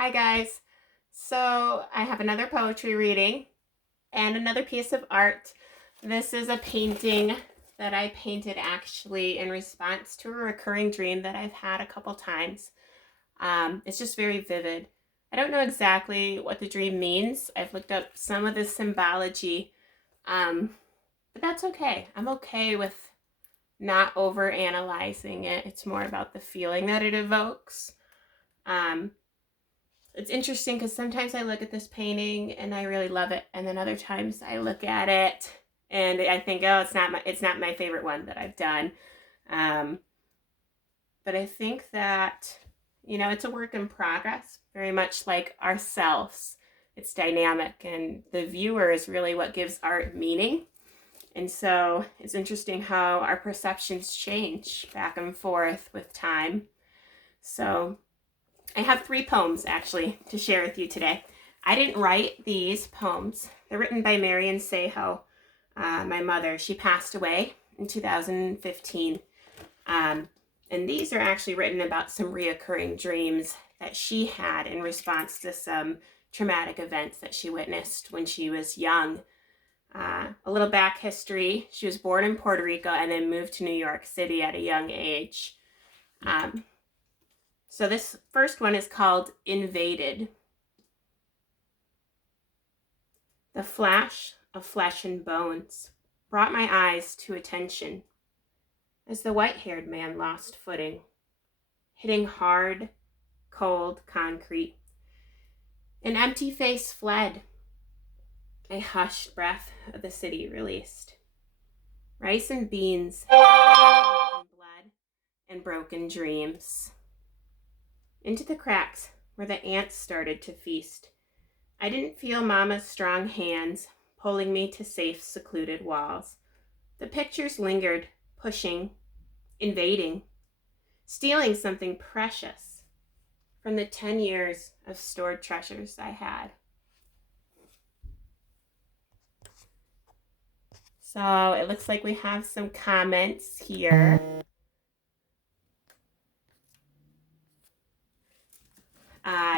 Hi guys. So I have another poetry reading and another piece of art. This is a painting that I painted actually in response to a recurring dream that I've had a couple times. It's just very vivid. I don't know exactly what the dream means. I've looked up some of the symbology, um, but that's okay. I'm okay with not over analyzing it. It's more about the feeling that it evokes. Um, it's interesting because sometimes I look at this painting and I really love it, and then other times I look at it and I think, oh, it's not my favorite one that I've done. Um, but I think that it's a work in progress, very much like ourselves. It's dynamic, and the viewer is really what gives art meaning. And so it's interesting how our perceptions change back and forth with time. So I have 3 poems actually to share with you today. I didn't write these poems. They're written by Marion Seho, my mother. She passed away in 2015. And these are actually written about some reoccurring dreams that she had in response to some traumatic events that she witnessed when she was young. A little back history. She was born in Puerto Rico and then moved to New York City at a young age. So this first one is called Invaded. The flash of flesh and bones brought my eyes to attention as the white-haired man lost footing, hitting hard, cold concrete. An empty face fled. A hushed breath of the city released. Rice and beans, and blood, and broken dreams. Into the cracks where the ants started to feast. I didn't feel Mama's strong hands pulling me to safe, secluded walls. The pictures lingered, pushing, invading, stealing something precious from the 10 years of stored treasures I had. So it looks like we have some comments here.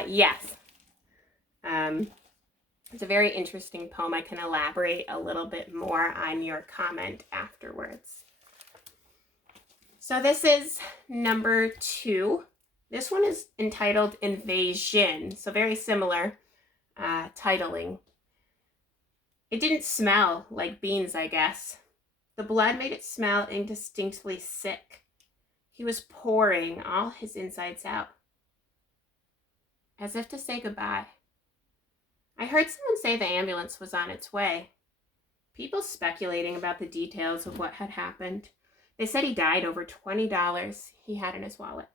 Yes. It's a very interesting poem. I can elaborate a little bit more on your comment afterwards. So this is number 2. This one is entitled Invasion, so very similar titling. It didn't smell like beans, I guess. The blood made it smell indistinctly sick. He was pouring all his insides out, as if to say goodbye. I heard someone say the ambulance was on its way. People speculating about the details of what had happened. They said he died over $20 he had in his wallet.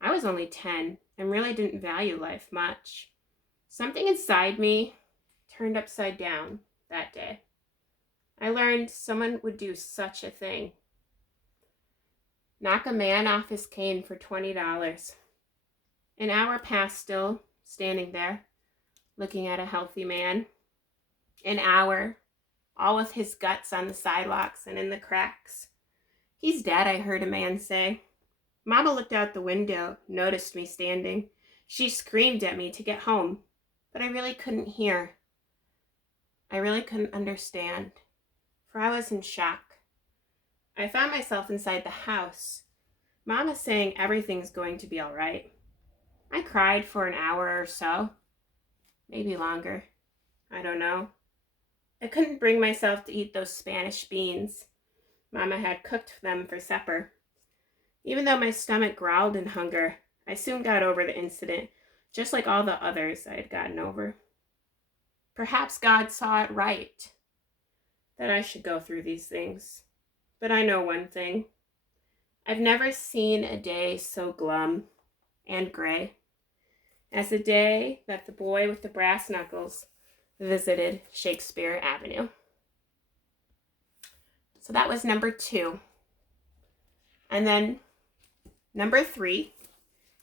I was only 10 and really didn't value life much. Something inside me turned upside down that day. I learned someone would do such a thing. Knock a man off his cane for $20. An hour passed still standing there, looking at a healthy man. An hour, all with his guts on the sidewalks and in the cracks. He's dead, I heard a man say. Mama looked out the window, noticed me standing. She screamed at me to get home, but I really couldn't hear. I really couldn't understand, for I was in shock. I found myself inside the house. Mama saying everything's going to be all right. I cried for an hour or so, maybe longer. I don't know. I couldn't bring myself to eat those Spanish beans. Mama had cooked them for supper. Even though my stomach growled in hunger, I soon got over the incident, just like all the others I had gotten over. Perhaps God saw it right, that I should go through these things. But I know one thing. I've never seen a day so glum and gray as the day that the boy with the brass knuckles visited Shakespeare Avenue. So that was number 2. And then number 3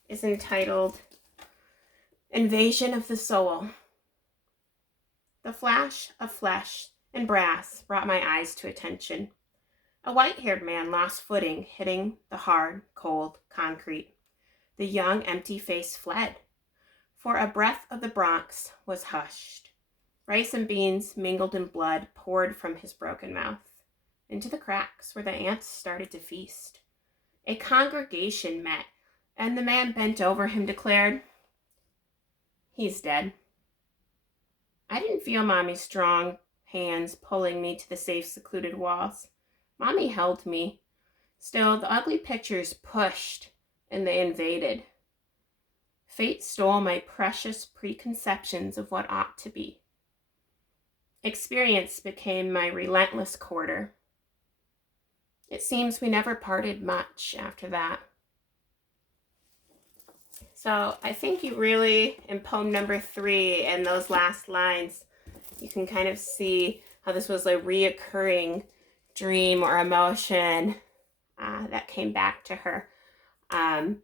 is entitled Invasion of the Soul. The flash of flesh and brass brought my eyes to attention. A white-haired man lost footing, hitting the hard, cold concrete. The young, empty face fled. For a breath of the Bronx was hushed. Rice and beans mingled in blood poured from his broken mouth into the cracks where the ants started to feast. A congregation met, and the man bent over him declared, "He's dead." I didn't feel Mommy's strong hands pulling me to the safe, secluded walls. Mommy held me. Still, the ugly pictures pushed, and they invaded. Fate stole my precious preconceptions of what ought to be. Experience became my relentless quarter. It seems we never parted much after that. So I think you really, in poem number 3 and those last lines, you can kind of see how this was a reoccurring dream or emotion that came back to her. And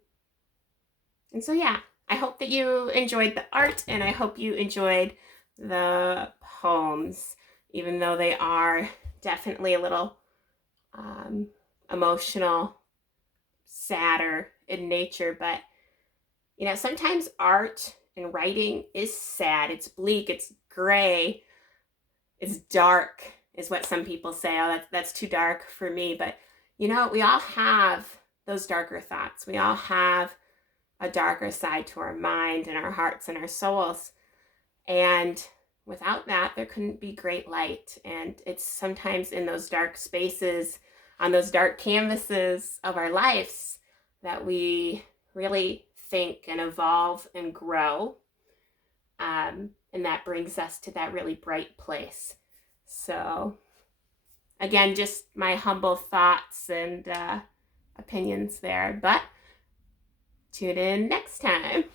so, yeah, I hope that you enjoyed the art, and I hope you enjoyed the poems, even though they are definitely a little emotional, sadder in nature. But, you know, sometimes art and writing is sad. It's bleak, it's gray, it's dark, is what some people say. Oh, that's too dark for me. But, you know, we all have those darker thoughts. We all have a darker side to our mind and our hearts and our souls. And without that, there couldn't be great light. And it's sometimes in those dark spaces, on those dark canvases of our lives, that we really think and evolve and grow. And that brings us to that really bright place. So, again, just my humble thoughts and opinions there. But tune in next time.